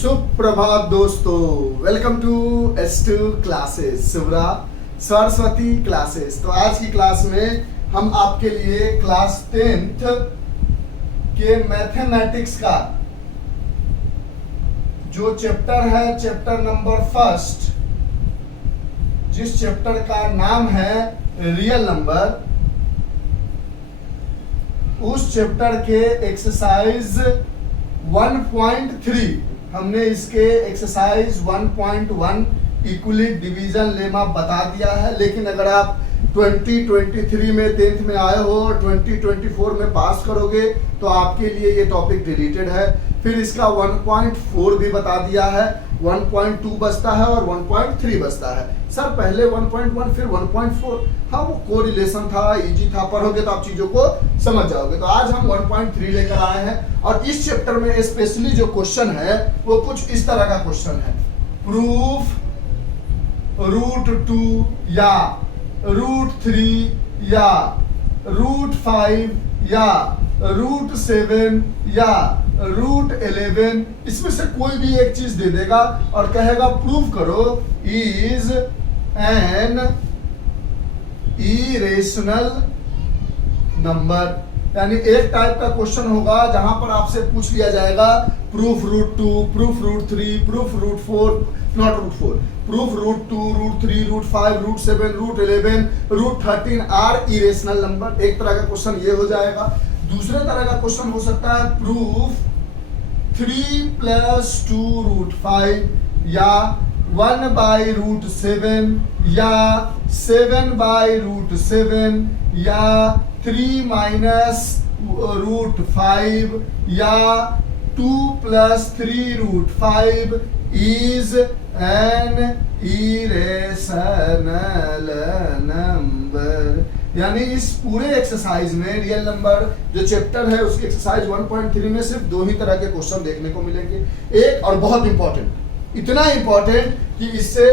सुप्रभात दोस्तों, welcome to S2 classes, Subra Saraswati classes. तो आज की क्लास में हम आपके लिए क्लास 10th के मैथमेटिक्स का जो चैप्टर है, चैप्टर नंबर फर्स्ट, जिस चैप्टर का नाम है रियल नंबर, उस चैप्टर के एक्सरसाइज 1.3 हमने इसके एक्सरसाइज 1.1 इक्विलिट डिवीजन लेमा बता दिया है। लेकिन अगर आप 2023 में 10th में आए हो और 2024 में पास करोगे तो आपके लिए ये टॉपिक डिलीटेड है। फिर इसका 1.4 भी बता दिया है, 1.2 बचता है और 1.3 बचता है। सर पहले 1.1 फिर 1.4, हाँ वो कोरिलेशन था, इजी था, पढ़ोगे तो आप चीजों को समझ जाओगे। तो आज हम 1.3 लेकर आए हैं और इस चैप्टर में स्पेशली जो क्वेश्चन है वो कुछ इस तरह का क्वेश्चन है। प्रूफ √2 या √3 या √5 या √7 या √11, इसमें से कोई भी एक चीज दे देगा और कहेगा प्रूव करो इज एन इरेशनल नंबर। यानी एक टाइप का क्वेश्चन होगा जहां पर आपसे पूछ लिया जाएगा proof √2, proof √3, proof √4, not √4, proof √2, √3, √5, √7, √11, √13 are irrational number. एक तरह का क्वेश्चन ये हो जाएगा। दूसरे तरह का क्वेश्चन हो सकता है प्रूफ 3 + 2 √5 या 1/√7 या 7/√7 या 3 - √5 या 2 + 3 √5 is an irrational number। यानी इस पूरे एक्सरसाइज में रियल नंबर जो चैप्टर है उसकी एक्सरसाइज 1.3 में सिर्फ दो ही तरह के क्वेश्चन देखने को मिलेंगे। एक और बहुत इंपॉर्टेंट, इतना इंपॉर्टेंट कि इससे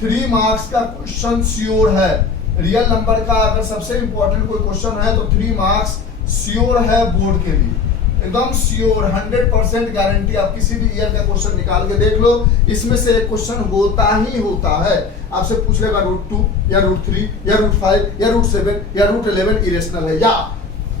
3 मार्क्स का क्वेश्चन श्योर है। रियल नंबर का अगर सबसे इंपॉर्टेंट कोई क्वेश्चन है तो 3 मार्क्स श्योर है बोर्ड के लिए, एकदम श्योर, 100% गारंटी। आप किसी भी ईयर का क्वेश्चन निकाल के देख लो, इसमें से एक क्वेश्चन होता ही होता है। आपसे पूछ लेगा √2 या √3 या √5 या √7 या √11 इरेशनल है, या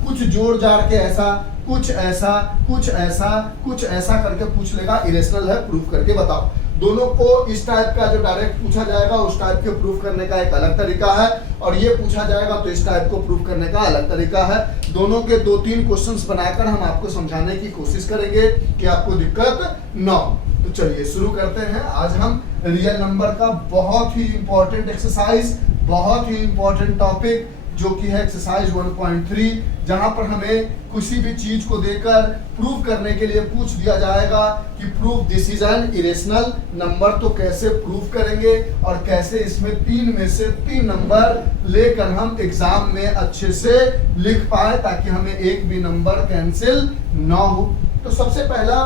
कुछ जोड़ जाड़ के ऐसा, कुछ ऐसा, कुछ ऐसा, कुछ ऐसा करके पूछ लेगा इरेशनल है, प्रूफ करके बताओ। दोनों को इस टाइप का जो डायरेक्ट पूछा जाएगा उस टाइप के प्रूफ करने का एक अलग तरीका है, और ये पूछा जाएगा तो इस टाइप को प्रूफ करने का अलग तरीका है। दोनों के 2-3 क्वेश्चंस बनाकर हम आपको समझाने की कोशिश करेंगे कि आपको दिक्कत न हो। तो चलिए शुरू करते हैं। आज हम रियल नंबर का बहुत ही इंपॉर्टेंट एक्सरसाइज, बहुत ही इंपॉर्टेंट टॉपिक जो कि है एक्सरसाइज 1.3, जहां पर हमें किसी भी चीज को देकर प्रूफ करने के लिए पूछ दिया जाएगा कि proof this is an irrational number. तो कैसे प्रूफ करेंगे और कैसे इसमें 3 में से 3 नंबर लेकर हम एग्जाम में अच्छे से लिख पाए ताकि हमें एक भी नंबर कैंसिल ना हो। तो सबसे पहला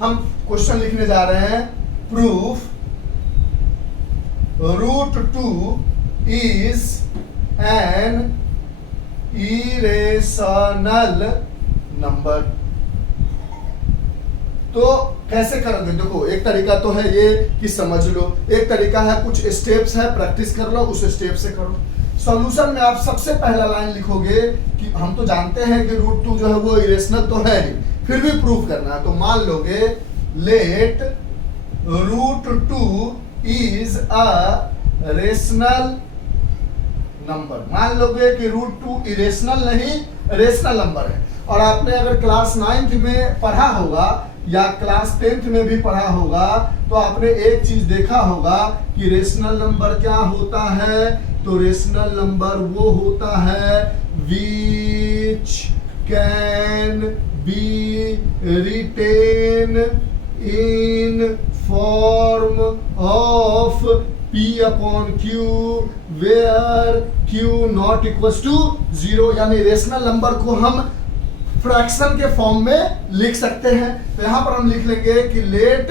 हम क्वेश्चन लिखने जा रहे हैं, proof √2 is an irrational number. तो कैसे करोगे? देखो एक तरीका तो है ये कि समझ लो, एक तरीका है कुछ स्टेप्स है, प्रैक्टिस कर लो, उस स्टेप से करो। सॉल्यूशन में आप सबसे पहला लाइन लिखोगे कि हम तो जानते हैं कि √2 जो है वो इरेशनल तो है ही, फिर भी प्रूफ करना है। तो मान लोगे let √2 is a rational number. मान लोगे कि √2 इरेशनल नहीं, रेशनल नंबर है। और आपने अगर क्लास 9th में पढ़ा होगा या क्लास 10th में भी पढ़ा होगा तो आपने एक चीज देखा होगा कि रेशनल नंबर क्या होता है। तो रेशनल नंबर वो होता है which can be written in form of P/Q where Q not equals to 0। यानी रेशनल नंबर को हम फ्रैक्शन के फॉर्म में लिख सकते हैं। तो यहां पर हम लिख लेंगे कि let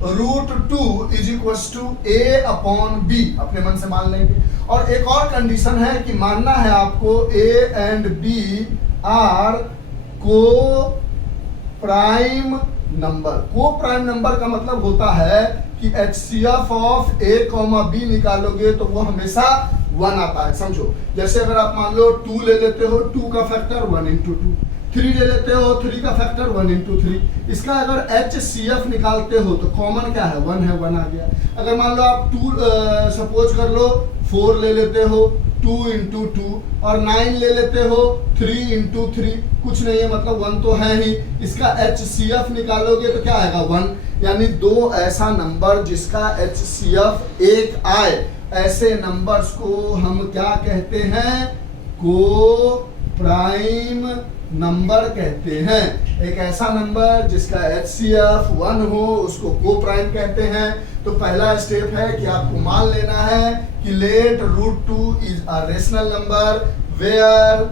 √2 is equals to A/B, अपने मन से मान लेंगे। और एक और कंडीशन है कि मानना है आपको A and B are coprime number. को प्राइम नंबर का मतलब होता है कि HCF ऑफ A, B निकालोगे तो वो हमेशा 1 आता है। समझो, जैसे अगर आप मान लो 2 ले लेते हो, 2 का फैक्टर 1 इंटू 2, 3 ले लेते हो, 3 का फैक्टर 1 इंटू 3। इसका अगर HCF निकालते हो तो कॉमन क्या है, 1 है, 1 आ गया। अगर मान लो आप 2 सपोज कर लो 4 ले लेते हो, 2 इंटू 2, और 9 ले लेते हो 3 इंटू 3, कुछ नहीं है, मतलब 1 तो है ही। इसका HCF निकालोगे तो क्या आएगा, 1। यानी 2 ऐसा नंबर जिसका HCF 1 आए, ऐसे नंबर्स को हम क्या कहते हैं, को प्राइम नंबर कहते हैं। एक ऐसा नंबर जिसका HCF 1 हो उसको को प्राइम कहते हैं। तो पहला स्टेप है कि आपको मान लेना है कि let √2 is a rational number where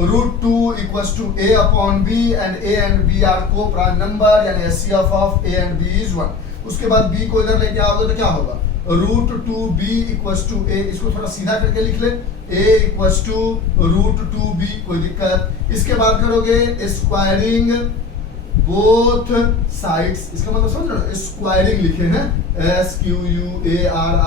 √2 equals to A upon B and A and B are coprime number, यानी HCF of A and B is 1। उसके बाद B को इधर लेके आओगे तो क्या होगा, √2B इक्वल्स टू A। इसको थोड़ा सीधा करके लिख ले, A इक्वल्स टू √2B, कोई दिक्कत। इसके बाद करोगे स्क्वायरिंग बोथ साइड्स, इसका मतलब समझ रहे हो, स्क्वायरिंग लिखे हैं SQUARING,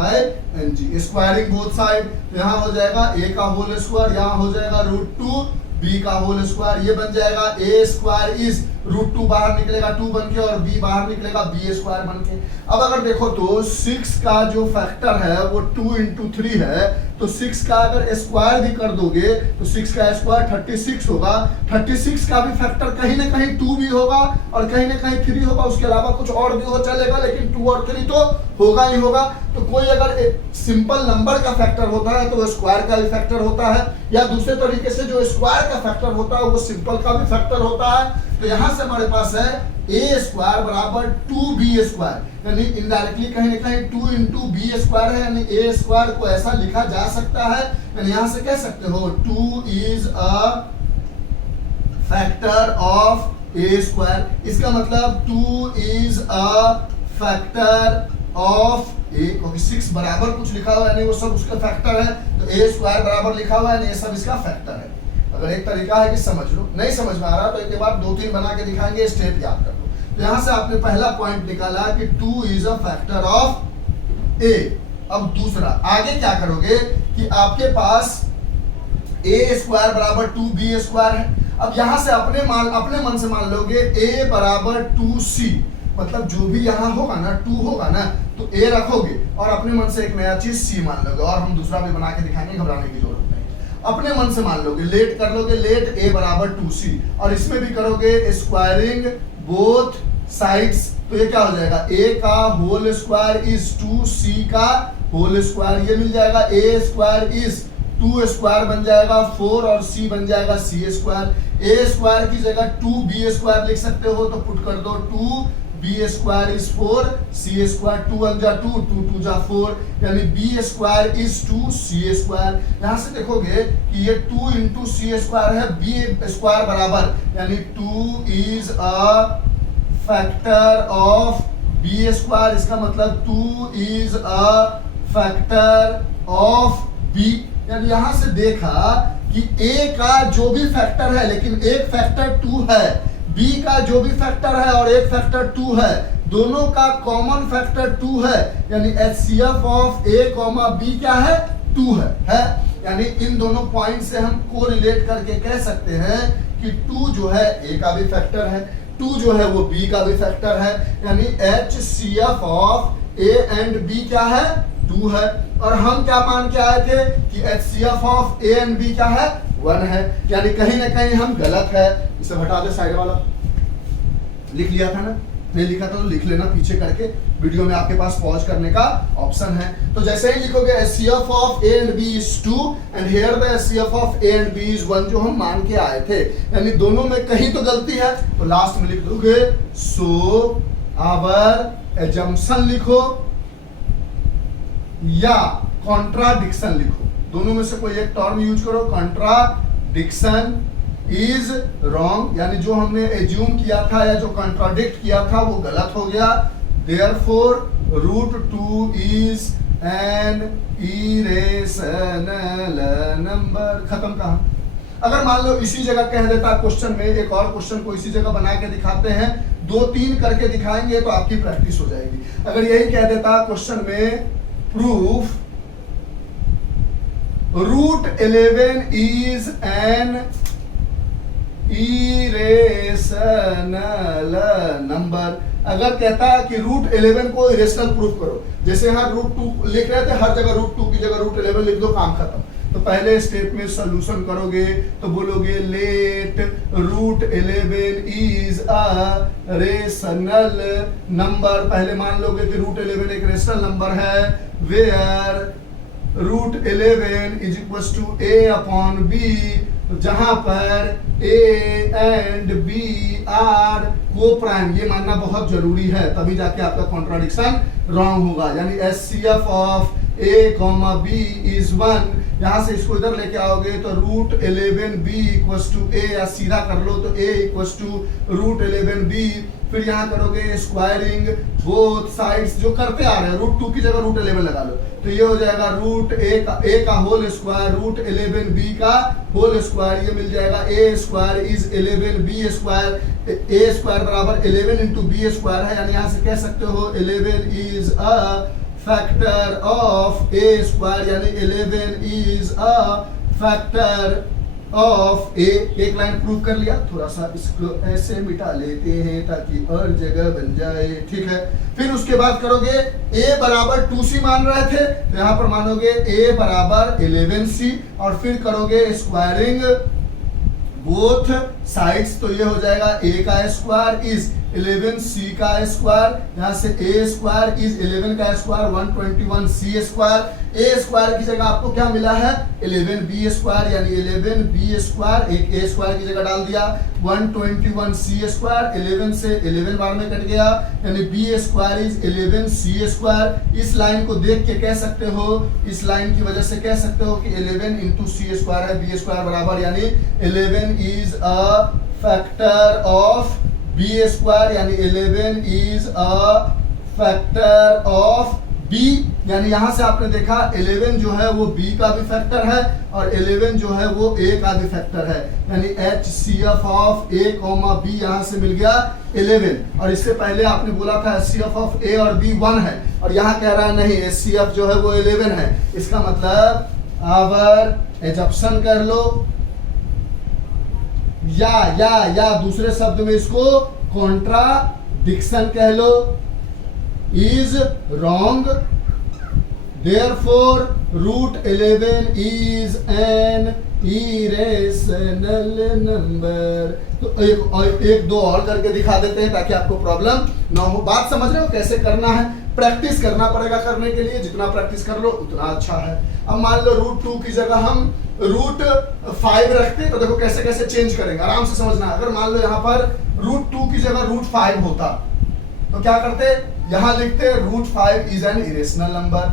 स्क्वायरिंग बोथ साइड। तो यहाँ हो जाएगा A का होल स्क्वायर, यहाँ हो जाएगा √2B का होल स्क्वायर, ये बन जाएगा A स्क्वायर इज √2 बाहर निकलेगा 2 बन के, और B बाहर निकलेगा B स्क्वायर बन के। अब अगर देखो तो 6 का जो फैक्टर है वो 2 इंटू 3 है, तो 6 का अगर स्क्वायर भी कर दोगे तो 6 का स्क्वायर 36 होगा। 36 का भी फैक्टर कहीं ना कहीं 2 भी होगा और कहीं ना कहीं 3 होगा, उसके अलावा कुछ और भी हो चलेगा, लेकिन 2 और 3 तो होगा ही होगा। तो कोई अगर सिंपल नंबर का फैक्टर होता है तो वो स्क्वायर का भी फैक्टर होता है, या दूसरे तरीके से जो स्क्वायर का फैक्टर होता है वो सिंपल का भी फैक्टर होता है। तो यहां से हमारे पास है A स्क्वायर बराबर 2B स्क्वायर, यानी इनडायरेक्टली कहीं ना कहीं 2 इंटू B स्क्वायर है, यानी A स्क्वायर को ऐसा लिखा जा सकता है। यानी यहां से कह सकते हो 2 is a factor of A square. इसका मतलब 2 is a factor of A, क्योंकि 6 बराबर कुछ लिखा हुआ है, यानी वो सब उसका फैक्टर है, तो A स्क्वायर बराबर लिखा हुआ है, यानी ये सब इसका फैक्टर है। अगर एक तरीका है कि समझ लो, नहीं समझ में आ रहा तो एक बार 2-3 बना के दिखाएंगे, स्टेप याद कर लो। तो यहां से आपने पहला पॉइंट निकाला कि 2 is a factor of A। अब दूसरा आगे क्या करोगे कि आपके पास A स्क्वायर बराबर 2B स्क्वायर है। अब यहां से अपने मन से मान लोगे A बराबर 2C, मतलब जो भी यहाँ होगा ना 2 होगा ना तो A रखोगे और अपने मन से एक नया चीज C मान लोगे, और हम दूसरा भी बना के दिखाएंगे, घबराने की जरूरत नहीं। अपने मन से मान लोगे, लेट कर लोगे, लेट A बराबर 2C, और इसमें भी करोगे स्क्वायरिंग बोथ साइड्स, तो ये क्या हो जाएगा, A का होल स्क्वायर इज 2C का होल स्क्वायर, ये मिल जाएगा। A स्क्वायर इज 2 स्क्वायर बन जाएगा 4, और C बन जाएगा C स्क्वायर। A स्क्वायर की जगह 2B स्क्वायर लिख सकते हो, तो पुट कर दो 2B square is 4, C square 2 1 जा 2, 2 2 जा 4, यानी B square is 2C square. यहाँ से देखोगे कि ये 2 इंटू C स्क्वायर है, B स्क्वायर बराबर, यानी 2 is a factor of B square. इसका मतलब 2 is a factor of B। यानी यहां से देखा कि A का जो भी फैक्टर है, लेकिन एक फैक्टर 2 है, B का जो भी फैक्टर है और एक फैक्टर 2 है, दोनों का कॉमन फैक्टर 2 है, यानी HCF ऑफ A, B क्या है, 2 है। यानी इन दोनों पॉइंट से हम कोरिलेट करके कह सकते हैं कि 2 जो है A का भी फैक्टर है, 2 जो है वो B का भी फैक्टर है, यानी HCF of A and B क्या है, 2 है। और हम क्या मान के आए थे कि HCF of A and B क्या है, 1 है, यानी कहीं ना कहीं हम गलत है। इसे हटा दे, साइड वाला लिख लिया था ना, नहीं लिखा था तो लिख लेना पीछे करके, वीडियो में आपके पास पॉज करने का ऑप्शन है। तो जैसे ही लिखोगे HCF of A and B is 2 and here the HCF of A and B is 1, जो हम मान के आए थे, यानी दोनों में कहीं तो गलती है, तो लास्ट में लिख दोगे सो आवर एजम्पशन लिखो या कॉन्ट्राडिक्शन लिखो, दोनों में से कोई एक टर्म यूज करो। कॉन्ट्राडिक्शन इज रॉन्ग, यानी जो हमने एज्यूम किया था या जो कॉन्ट्राडिक्ट किया था वो गलत हो गया। Therefore √2 is an irrational number. खत्म कहा। अगर मान लो इसी जगह कह देता क्वेश्चन में, एक और क्वेश्चन को इसी जगह बना के दिखाते हैं, 2-3 करके दिखाएंगे तो आपकी प्रैक्टिस हो जाएगी। अगर यही कह देता क्वेश्चन में proof root 11 is an irrational number, अगर कहता है कि रूट 11 को इरेशनल प्रूफ करो, जैसे यहाँ रूट 2 लिख रहे थे, हर जगह रूट 2 की जगह रूट 11 लिख दो, काम खत्म। तो पहले स्टेप में सॉल्यूशन करोगे तो बोलोगे let root 11 is a rational number, पहले मान लोगे कि रूट 11 एक रेशनल नंबर है, where root 11 is equal to a upon b, जहां पर a and b are coprime, ये मानना बहुत जरूरी है, तभी जाके आपका कॉन्ट्राडिक्शन रॉन्ग होगा। यानी HCF of a comma b is 1, यहां से इसको इधर लेके आओगे तो root 11 b equal to a, या सीधा कर लो तो a equal to root 11 b, फिर यहाँ करोगे स्क्वायरिंग बोथ साइड्स, जो करते आ रहे हैं, रूट 2 की जगह रूट 11 लगा लो, तो ये हो जाएगा रूट ए का होल स्क्वायर रूट 11 बी का होल स्क्वायर, ये मिल जाएगा A square is 11 B square, A square बराबर 11 इंटू बी स्क्वायर है, यानी यहाँ से कह सकते हो 11 is a factor of A square, यानी 11 इज अ फैक्टर ऑफ ए। एक लाइन प्रूव कर लिया, थोड़ा सा इसको ऐसे मिटा लेते हैं ताकि और जगह बन जाए, ठीक है। फिर उसके बाद करोगे a बराबर 2c मान रहे थे, तो यहाँ पर मानोगे a बराबर 11c, और फिर करोगे स्क्वायरिंग बोथ साइड्स, तो ये हो जाएगा a का स्क्वायर इज 11c का स्क्वायर, यहाँ से a स्क्वायर इज 11 का square 121c square, a square की जगह आपको क्या मिला है 11b स्क्वायर, यानी 11b स्क्वायर, एक a स्क्वायर की जगह डाल दिया 121c स्क्वायर, 11 से 11 बार में कट गया, यानी b square is 11c square. इस लाइन को देख के कह सकते हो, इस लाइन की वजह से कह सकते हो कि 11 इंटू c स्क्वायर है, b स्क्वायर बराबर, यानी 11 is a factor of b square, यानी 11 is a factor of b, यानी यहां से आपने देखा 11 जो है वो b का भी फैक्टर है और 11 जो है वो a का भी फैक्टर है, यानी HCF of a comma b यहां से मिल गया 11, और इससे पहले आपने बोला था HCF ऑफ a और b 1 है, और यहां कह रहा है नहीं HCF जो है वो 11 है, इसका मतलब आवर एजप्शन कर लो, या दूसरे शब्द में इसको कॉन्ट्राडिक्शन कह लो, is wrong, therefore root 11 is an irrational number. तो एक दो और करके दिखा देते हैं ताकि आपको प्रॉब्लम ना हो। बात समझ रहे हो कैसे करना है? प्रैक्टिस करना पड़ेगा, करने के लिए जितना प्रैक्टिस कर लो उतना अच्छा है। अब मान लो रूट 2 की जगह हम रूट 5 रखते तो देखो कैसे कैसे चेंज करेंगे, आराम से समझना। अगर मान लो यहाँ पर रूट 2 की जगह रूट 5 होता तो क्या करते, यहाँ लिखते root 5 is an irrational number,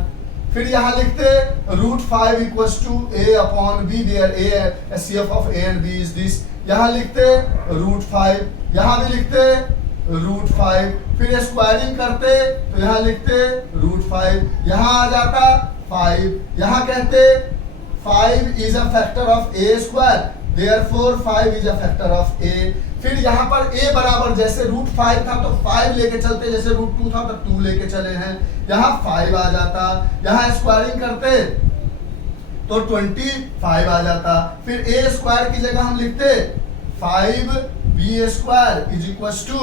फिर यहाँ लिखते root 5 equals to a upon b, where a CF of a and b is this, यहाँ लिखते रूट 5, यहाँ भी लिखते रूट 5, फिर स्क्वायरिंग करते तो यहाँ लिखते रूट 5, यहाँ आ जाता 5, यहाँ कहते 5 is a factor of a square, therefore 5 is a factor of a। फिर यहाँ पर a बराबर जैसे रूट 5 था तो 5 लेके चलते, जैसे रूट 2 था तो 2 लेके चले हैं, यहाँ 5 आ जाता, यहाँ स्क्वायरिंग करते तो 25 आ जाता, फिर a स्क्वायर की जगह हम लिखते 5b square is equal to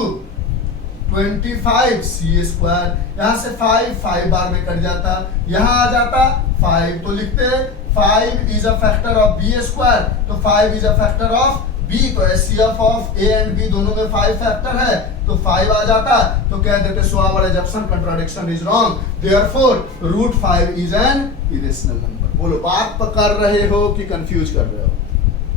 25c square, यहाँ से 5 बार में कट जाता, यहाँ आ जाता 5, तो लिखते 5 is a factor of b square, तो 5 is a factor of b, तो HCF of a and b दोनों में 5 फैक्टर है तो 5 आ जाता, तो कह देते so our assumption contradiction is wrong, therefore root 5 is an irrational number. बोलो बात पकड़ रहे हो कि कंफ्यूज कर रहे हो?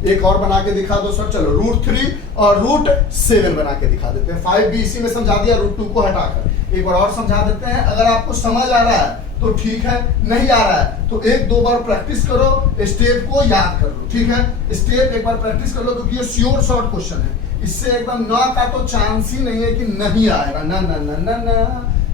एक और बना के दिखा दो सर। चलो रूट 3 और रूट 7 बना के दिखा देते हैं। 5 भी इसी में समझा दिया, रूट 2 को हटाकर एक बार और समझा देते हैं। अगर आपको समझ आ रहा है तो ठीक है, नहीं आ रहा है तो एक दो बार प्रैक्टिस करो, स्टेप को याद कर लो, ठीक है। स्टेप एक बार प्रैक्टिस कर लो क्योंकि ये श्योर शॉर्ट क्वेश्चन है, इससे एकदम ना का तो चांस ही नहीं है कि नहीं आएगा, ना ना ना ना ना,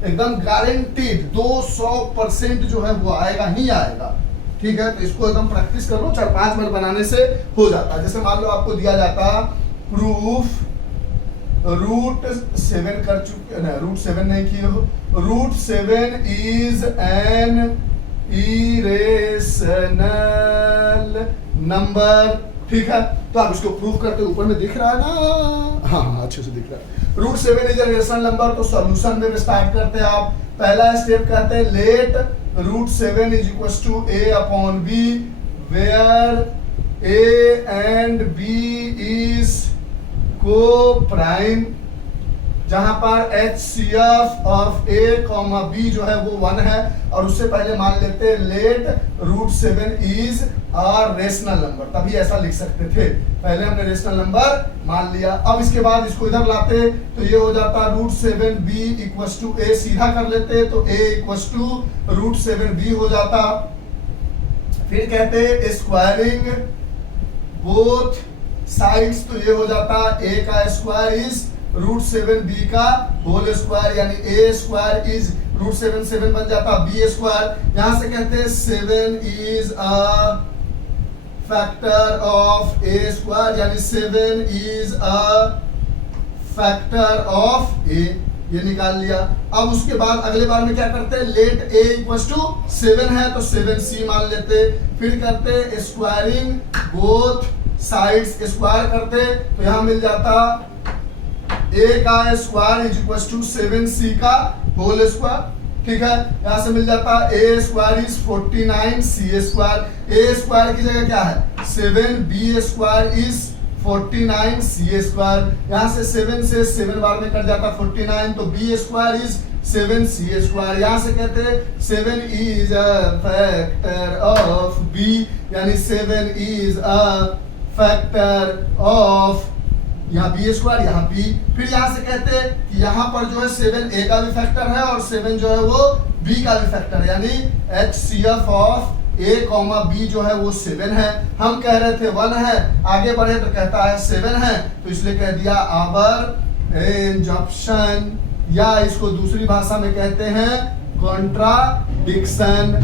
एकदम गारंटीड 200% जो है वो आएगा ही आएगा। ठीक है, तो इसको एकदम प्रैक्टिस कर लो, 4-5 बार बनाने से हो जाता। जैसे मान लो आपको दिया जाता प्रूफ √7 कर चुके ना, √7 नहीं किए हो, √7 इज एन इरेशनल नंबर, ठीक है। तो आप इसको प्रूफ करते ऊपर में दिख रहा है ना, हाँ अच्छे से दिख रहा है। √7 इज एन इरेशनल नंबर, तो सॉल्यूशन में स्टार्ट करते हैं आप। पहला स्टेप कहते हैं let √7 is equal to a/b where a and b is coprime, जहां पर HCF ऑफ a, b जो है वो 1 है, और उससे पहले मान लेते हैं let √7 is a rational number, तभी ऐसा लिख सकते थे। पहले हमने रेशनल नंबर मान लिया। अब इसके बाद इसको इधर लाते तो ये हो जाता √7b इक्वल टू a, सीधा कर लेते तो a इक्वल टू √7b हो जाता। फिर कहते हैं स्क्वायरिंग बोथ साइड्स, तो ये हो जाता a का स्क्वायर इज √7b का होल स्क्वायर, यानी a स्क्वायर इज √7 7 बन जाता b स्क्वायर। यहां से कहते हैं 7 is a factor of a square, यानी 7 is a factor of a, ये निकाल लिया। अब उसके बाद अगले बार में क्या करते हैं, लेट a इक्वल टू 7 है तो 7c मान लेते। फिर करते स्क्वायरिंग बोथ साइड्स, स्क्वायर करते तो यहां मिल जाता a का square is equal to 7c का होल स्क्वायर, ठीक है। यहां से मिल जाता a square is 49c square, a square की जगह क्या है 7, b square is 49c square, यहां से 7 से 7 बार में कट जाता 49, तो b square is 7c square. यहां से कहते हैं 7 is a factor of b, यानी 7 इज अ फैक्टर ऑफ, यहाँ बी स्क्वायर, यहाँ बी। फिर यहाँ से कहते हैं कि यहाँ पर जो है 7 a का भी फैक्टर है और 7 जो है वो b का भी फैक्टर है, यानी HCF ऑफ a, b जो है वो 7 है। हम कह रहे थे 1 है, आगे बढ़े तो कहता है 7 है, तो इसलिए कह दिया आवर इंजंक्शन, या इसको दूसरी भाषा में कहते हैं कॉन्ट्राडिक्शन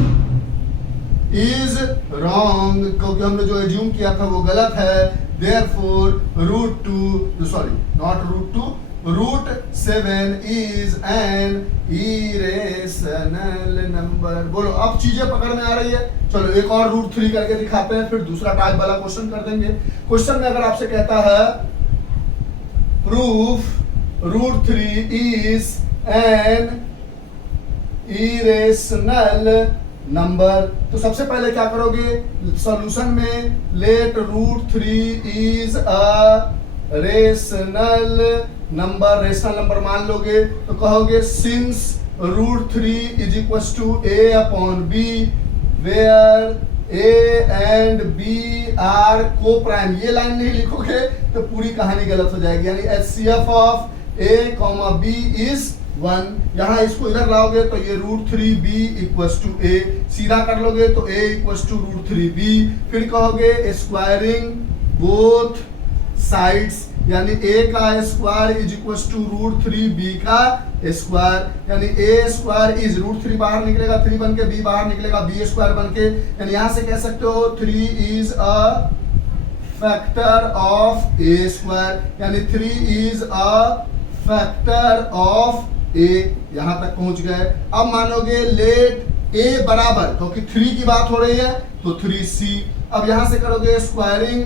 इज रॉन्ग, क्योंकि हमने जो एज्यूम किया था वो गलत है। Therefore √7 is an irrational number। बोलो अब चीजें पकड़ में आ रही है। चलो एक और √3 करके दिखाते हैं, फिर दूसरा टाइप वाला क्वेश्चन कर देंगे। क्वेश्चन में अगर आपसे कहता है proof √3 is an irrational number, तो सबसे पहले क्या करोगे सॉल्यूशन में let √3 is a rational number, rational number मान लोगे तो कहोगे since √3 is equal to a/b where a and b are coprime, ये लाइन नहीं लिखोगे तो पूरी कहानी गलत हो जाएगी, यानी HCF of a, b is 1। यहाँ इसको इधर लाओगे तो ये √3b इक्वल्स टू a, सीधा कर लोगे तो a इक्वल्स टू √3b। फिर कहोगे स्क्वायरिंग बोथ साइड्स, यानी a का square is equals to √3b का स्क्वायर, यानी a स्क्वायर इज √3 बाहर निकलेगा 3 बन के, b बाहर निकलेगा b स्क्वायर बन के, यानी यहाँ से कह सकते हो 3 is a factor of a square, यानी 3 is a factor of a। यहां तक पहुंच गए। अब मानोगे लेट a बराबर, क्योंकि 3 की बात हो रही है तो 3c। अब यहां से करोगे स्क्वायरिंग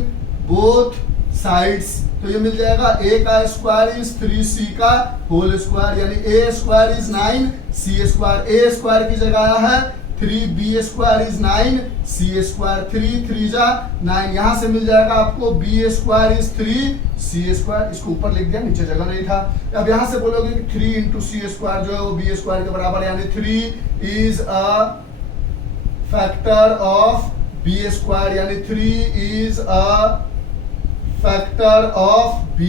बोथ साइड्स, तो ये मिल जाएगा a का स्क्वायर इज 3c का होल स्क्वायर, यानी a square is 9c square, a square की जगह है 3b square is 9c square, 3 3 जा 9, यहां से मिल जाएगा आपको b square is 3c square, इसको ऊपर लिख दिया नीचे जगह नहीं था। अब यहां से बोलोगे कि 3 इंटू c स्क्वायर जो है वो b स्क्वायर के बराबर है, यानी 3 is a factor of b square, यानी 3 is a factor of b।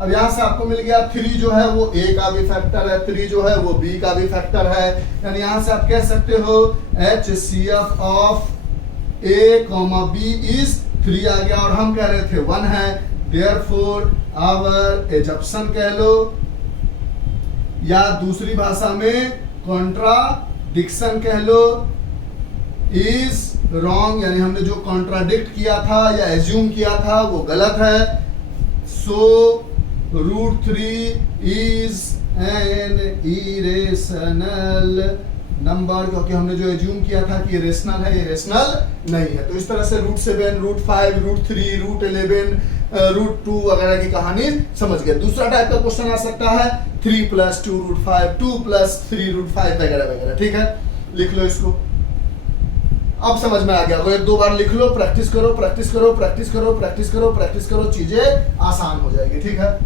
अब यहां से आपको मिल गया 3 जो है वो a का भी फैक्टर है, 3 जो है वो b का भी फैक्टर है, यानी यहां से आप कह सकते हो HCF of a, b is 3 आ गया, और हम कह रहे थे 1 है, देयरफॉर आवर एजम्पशन कह लो, या दूसरी भाषा में कॉन्ट्राडिक्शन कह लो, इज रॉन्ग, यानी हमने जो कॉन्ट्राडिक्ट किया था या एज्यूम किया था वो गलत है। सो √3 इज एन इरेशनल नंबर, क्योंकि हमने जो एज्यूम किया था कि ये रेशनल है, ये रेशनल नहीं है। तो इस तरह से √7, √5, √3, √11, √2 वगैरह की कहानी समझ गए। दूसरा टाइप का क्वेश्चन आ सकता है 3 + 2 √5, 2 + 3 √5 वगैरह वगैरह। ठीक है, लिख लो इसको। अब समझ में आ गया। वो 1-2 बार लिख लो, प्रैक्टिस करो, प्रैक्टिस करो, प्रैक्टिस करो, प्रैक्टिस करो, प्रैक्टिस करो, चीजें आसान हो जाएगी। ठीक है,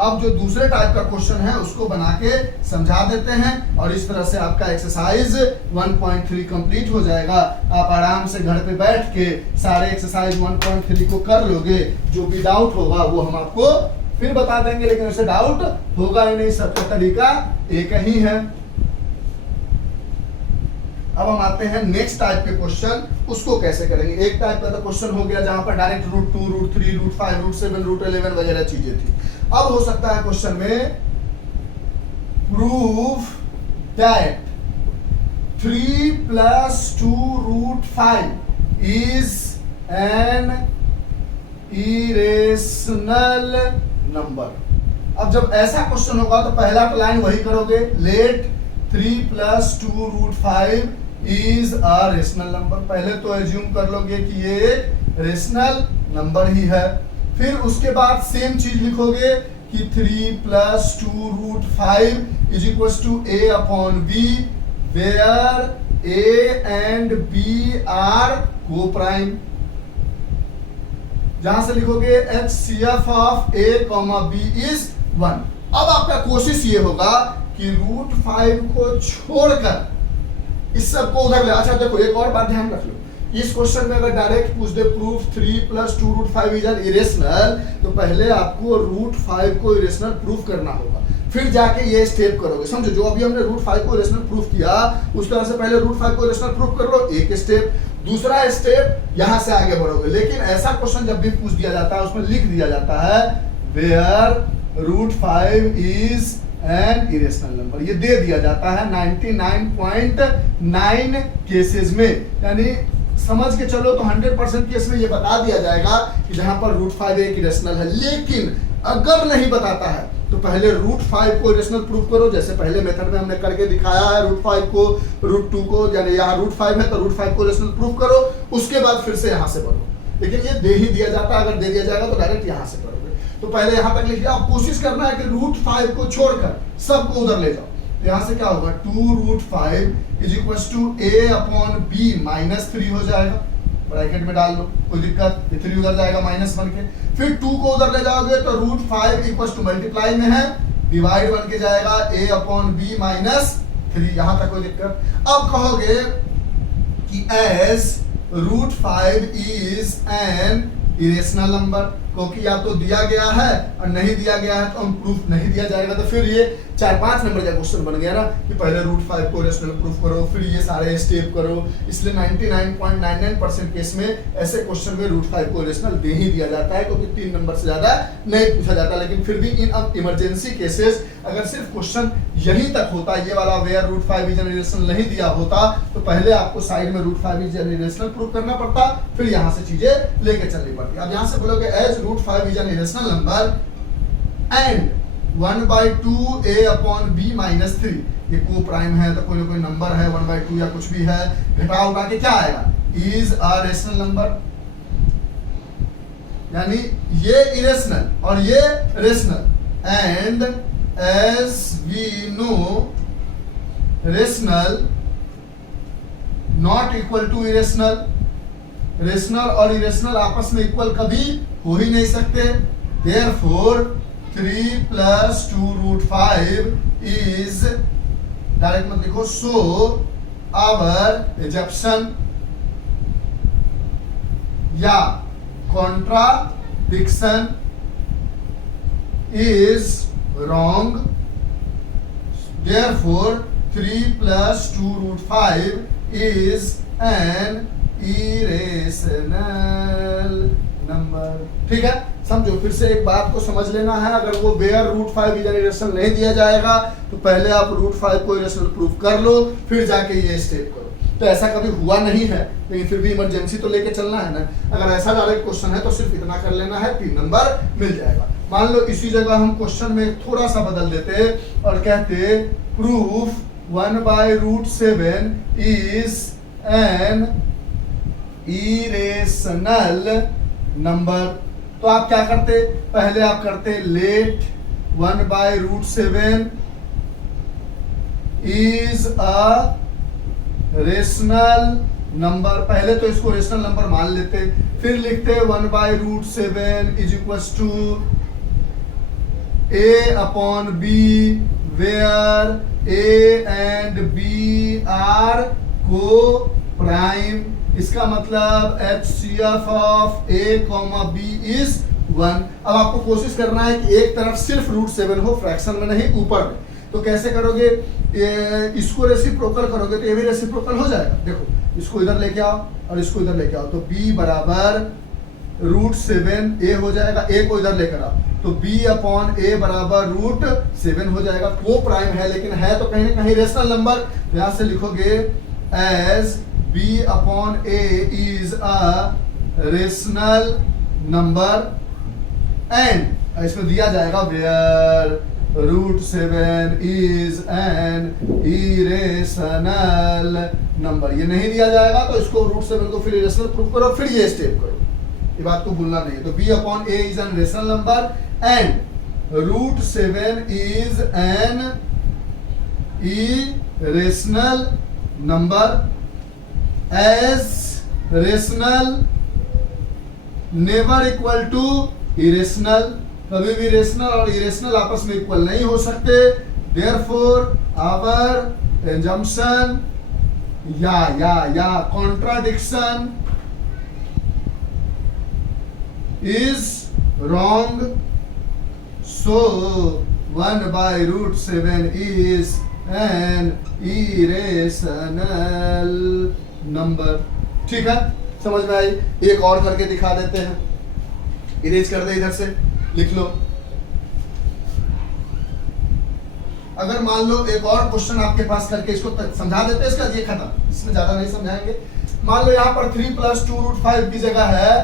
अब जो दूसरे टाइप का क्वेश्चन है उसको बना के समझा देते हैं और इस तरह से आपका एक्सरसाइज 1.3 कंप्लीट हो जाएगा। आप आराम से घर पे बैठ के सारे एक्सरसाइज 1.3 को कर लोगे। जो भी डाउट होगा वो हम आपको फिर बता देंगे, लेकिन उससे डाउट होगा ही नहीं, सबका तरीका एक ही है। अब हम आते हैं नेक्स्ट टाइप के क्वेश्चन, उसको कैसे करेंगे। एक टाइप का तो क्वेश्चन हो गया जहां पर डायरेक्ट √2, √3, √5, √7, √11 वगैरह चीजें थी। अब हो सकता है क्वेश्चन में proof that 3 + 2 √5 is an irrational number. अब जब ऐसा क्वेश्चन होगा तो पहला तो लाइन वही करोगे, let 3 + 2 √5 is a rational number. पहले तो एज्यूम कर लोगे कि ये एक रेशनल नंबर ही है। फिर उसके बाद सेम चीज लिखोगे कि 3 + 2 √5 is equal to a/b, where a and b are coprime. जहां से लिखोगे HCF of a, b is 1। अब आपका कोशिश ये होगा कि √5 को छोड़कर इस सब को उधर ले। अच्छा देखो, एक और बात ध्यान रख लो, इस क्वेश्चन में अगर डायरेक्ट पूछ दे प्रूफ 3 + 2 √5 इज एन इरेशनल, तो पहले आपको √5 को इरेशनल प्रूफ करना होगा, फिर जाके ये स्टेप करोगे। समझो, जो अभी हमने √5 को इरेशनल प्रूफ किया उस तरह से पहले √5 को इरेशनल प्रूफ कर लो, एक स्टेप। दूसरा स्टेप यहां से आगे बढ़ोगे। लेकिन ऐसा क्वेश्चन जब भी पूछ दिया जाता है उसमें लिख दिया जाता है where √5 is an irrational number, ये दे दिया जाता है 99.9 केसेस में। यानी समझ के चलो तो 100% केस में ये बता दिया जाएगा कि जहां पर √5 एक इरेशनल है। लेकिन अगर नहीं बताता है तो पहले √5 को इरेशनल प्रूफ करो, जैसे पहले मेथड में हमने करके दिखाया है। √5 को, √2 को, यानी यहाँ √5 है तो √5 को इरेशनल प्रूफ करो, उसके बाद फिर से यहाँ से बढ़ो। लेकिन ये दे ही दिया जाता है, अगर दे दिया जाएगा तो डायरेक्ट यहाँ से करोगे। तो पहले यहां तक लिखिए। आप कोशिश करना है कि √5 को छोड़कर सबको उधर ले जाओ। तो यहां से क्या होगा, 2 √5 इज इक्वल टू a/b -3 हो जाएगा। ब्रैकेट में डाल लो, कोई दिक्कत, 3 उधर जाएगा माइनस बन के। फिर 2 को उधर ले जाओगे तो √5 इक्वल टू मल्टीप्लाई में है, डिवाइड बन के जाएगा a/b -3। यहां तक कोई दिक्कत। अब कहोगे कि as √5 is an irrational number, क्योंकि या तो दिया गया है और नहीं दिया गया है तो हम प्रूफ नहीं दिया जाएगा। तो फिर ये 4-5 नंबर का क्वेश्चन बन गया ना कि पहले √5 को इरेशनल प्रूफ करो, फिर ये सारे स्टेप करो। इसलिए 99.99% केस में ऐसे क्वेश्चन में √5 को इरेशनल दे ही दिया जाता है, क्योंकि 3 नंबर से ज्यादा नहीं पूछा जाता। लेकिन फिर भी इन इमरजेंसी केसेस अगर सिर्फ क्वेश्चन यहीं तक होता, ये वाला वेयर √5 इज एन इरेशनल नहीं दिया होता, तो पहले आपको साइड में √5 इज एन इरेशनल प्रूफ करना पड़ता, फिर यहां से चीजें लेके चलनी पड़ती। अब यहां से बोलोगे as √5 is an irrational number and 1/2 a/b -3, ये को-प्राइम है तो कोई ना कोई नंबर है 1/2 या कुछ भी है, घटा उठा के क्या आएगा, इज अ रेशनल नंबर। यानी ये इरेशनल और ये rational. And as we know rational not equal to irrational, rational और इरेशनल आपस में इक्वल कभी हो ही नहीं सकते। Therefore 3 + 2 √5 is, डायरेक्ट मत लिखो, so our assumption या contradiction is wrong. Therefore 3 + 2 √5 is an irrational number. Number. ठीक है, समझो, फिर से एक बात को समझ लेना है, अगर वो where root 5 is an irrational नहीं दिया जाएगा तो पहले आप रूट 5 को इरेशनल प्रूफ कर लो, फिर जाके ये स्टेप करो। तो ऐसा कभी हुआ नहीं है, लेकिन फिर भी इमरजेंसी तो लेके चलना है ना। अगर ऐसा डायरेक्ट क्वेश्चन है तो सिर्फ इतना कर लेना है, P नंबर मिल जाएगा। मान लो इसी जगह हम क्वेश्चन में थोड़ा सा बदल देते और कहते proof 1/√7 is an irrational number. तो आप क्या करते, पहले आप करते let 1/√7 is a rational number. पहले तो इसको रेशनल नंबर मान लेते, फिर लिखते 1/√7 is equal to A/B where A and B are coprime. इसका मतलब HCF of A, B is 1। अब आपको कोशिश करना है कि एक तरफ सिर्फ √7 हो, फ्रैक्शन में नहीं, ऊपर में। तो कैसे करोगे, इसको रेसिप्रोकल करोगे तो ये भी रेसिप्रोकल हो जाएगा। देखो, इसको इधर लेके आओ और इसको इधर लेके आओ, तो B बराबर √7 A हो जाएगा। A को इधर लेकर आओ तो B/A बराबर √7 हो जाएगा। वो प्राइम है, लेकिन है तो कहीं ना कहीं रेशनल नंबर। तो यहां से लिखोगे as B/A is a rational number and इसमें दिया जाएगा where √7 is an irrational number. ये नहीं दिया जाएगा तो इसको √7 को फिर इरेशनल प्रूफ करो, फिर ये स्टेप करो, ये बात को भूलना नहीं है। तो B/A is an rational number and √7 is an irrational number as rational never equal to irrational. कभी भी रेशनल और इरेशनल आपस में इक्वल नहीं हो सकते। देयरफॉर आवर एजम्पशन या contradiction is wrong, so 1/√7 is an irrational number. ठीक है, समझ में आई। एक और करके दिखा देते हैं, इरेज कर दे, इधर से लिख लो। अगर मान लो एक और क्वेश्चन आपके पास करके इसको समझा देते हैं, इसका ये खत्म, इसमें ज्यादा नहीं समझाएंगे। मान लो यहाँ पर 3 + 2√5 की जगह है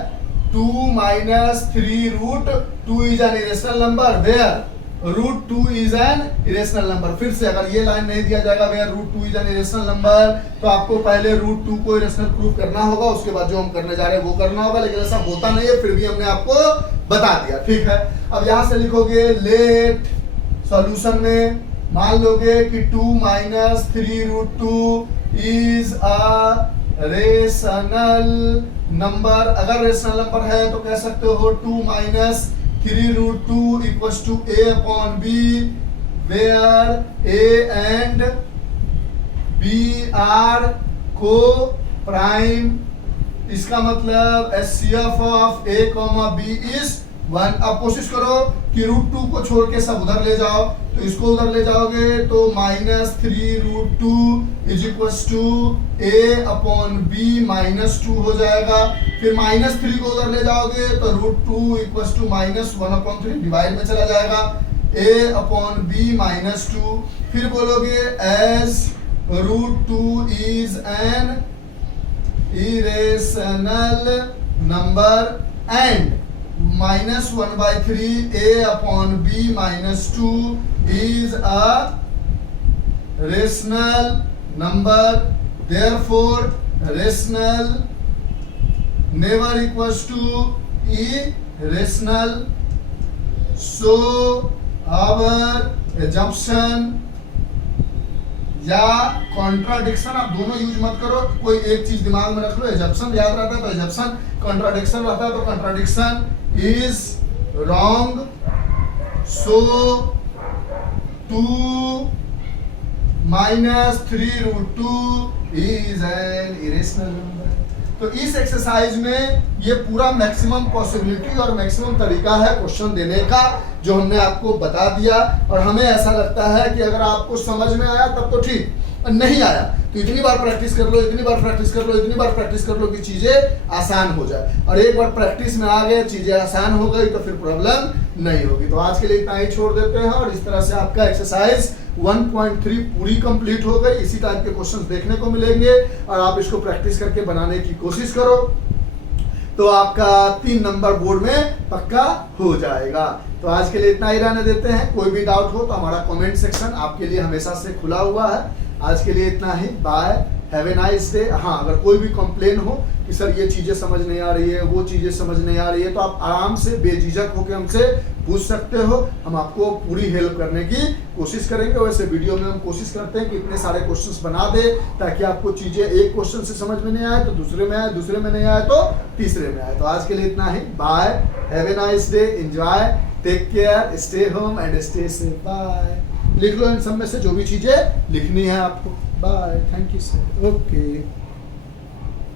2 - 3√2 is an irrational number where √2 is an irrational number. फिर से अगर ये लाइन नहीं दिया जाएगा where √2 is an irrational number, तो आपको पहले √2 को इरेशनल प्रूफ करना होगा, उसके बाद जो हम करने जा रहे हैं वो करना होगा। लेकिन ऐसा होता नहीं है, फिर भी हमने आपको बता दिया। ठीक है, अब यहां से लिखोगे लेट सॉल्यूशन में मान लोगे कि 2 - 3√2 इज अ रेशनल नंबर। अगर रेशनल नंबर है तो कह सकते हो 2 - 3√2 equals to A/B where A and B are co-prime। इसका मतलब HCF of A, B is 1। अब कोशिश करो कि √2 को छोड़ के सब उधर ले जाओ, तो इसको उधर ले जाओगे तो -3√2 इज इक्वल टू A/B -2 हो जाएगा। फिर -3 को उधर ले जाओगे तो √2 इक्वल टू -1/3 डिवाइड में चला जाएगा A/B -2। फिर बोलोगे as √2 is an irrational number and -1/3 A/B -2 is a rational number, therefore rational never equals to irrational, so our assumption या कॉन्ट्राडिक्शन, आप दोनों यूज मत करो, कोई एक चीज दिमाग में रख लो। एजम्पशन याद रहता है तो एजम्पशन, कॉन्ट्राडिक्शन रहता है तो contradiction is wrong, so 2 - 3√2 is an irrational number. तो इस एक्सरसाइज में ये पूरा मैक्सिमम पॉसिबिलिटी और मैक्सिमम तरीका है क्वेश्चन देने का, जो हमने आपको बता दिया। और हमें ऐसा लगता है कि अगर आपको समझ में आया तब तो ठीक, नहीं आया तो इतनी बार प्रैक्टिस कर लो, इतनी बार प्रैक्टिस कर लो, इतनी बार प्रैक्टिस कर लो कि चीजें आसान हो जाए। और एक बार प्रैक्टिस में आ गए, चीजें आसान हो गई तो फिर प्रॉब्लम नहीं होगी। तो आज के लिए इतना ही छोड़ देते हैं और इस तरह से आपका एक्सरसाइज 1.3 पूरी कंप्लीट हो गई। इसी टाइप के क्वेश्चंस देखने को मिलेंगे और आप इसको प्रैक्टिस करके बनाने की कोशिश करो तो आपका 3 नंबर बोर्ड में पक्का हो जाएगा। तो आज के लिए इतना ही रहने देते हैं। कोई भी डाउट हो तो हमारा कमेंट सेक्शन आपके लिए हमेशा से खुला हुआ है। आज के लिए इतना ही, bye, have a nice day. हाँ, अगर कोई भी कंप्लेन हो कि सर ये चीजें समझ नहीं आ रही है, वो चीजें समझ नहीं आ रही है, तो आप आराम से बेझिझक होकर हमसे पूछ सकते हो। हम आपको पूरी हेल्प करने की कोशिश करेंगे। वैसे वीडियो में हम कोशिश करते हैं कि इतने सारे क्वेश्चंस बना दे ताकि आपको चीजें एक क्वेश्चन से समझ में नहीं आए तो दूसरे में आए, दूसरे में नहीं आए तो तीसरे में आए। तो आज के लिए इतना ही, bye, have a nice day, enjoy, take care, stay home and stay safe. Bye. लिख लो इन सब में से जो भी चीजें लिखनी है आपको। Bye, thank you sir, okay.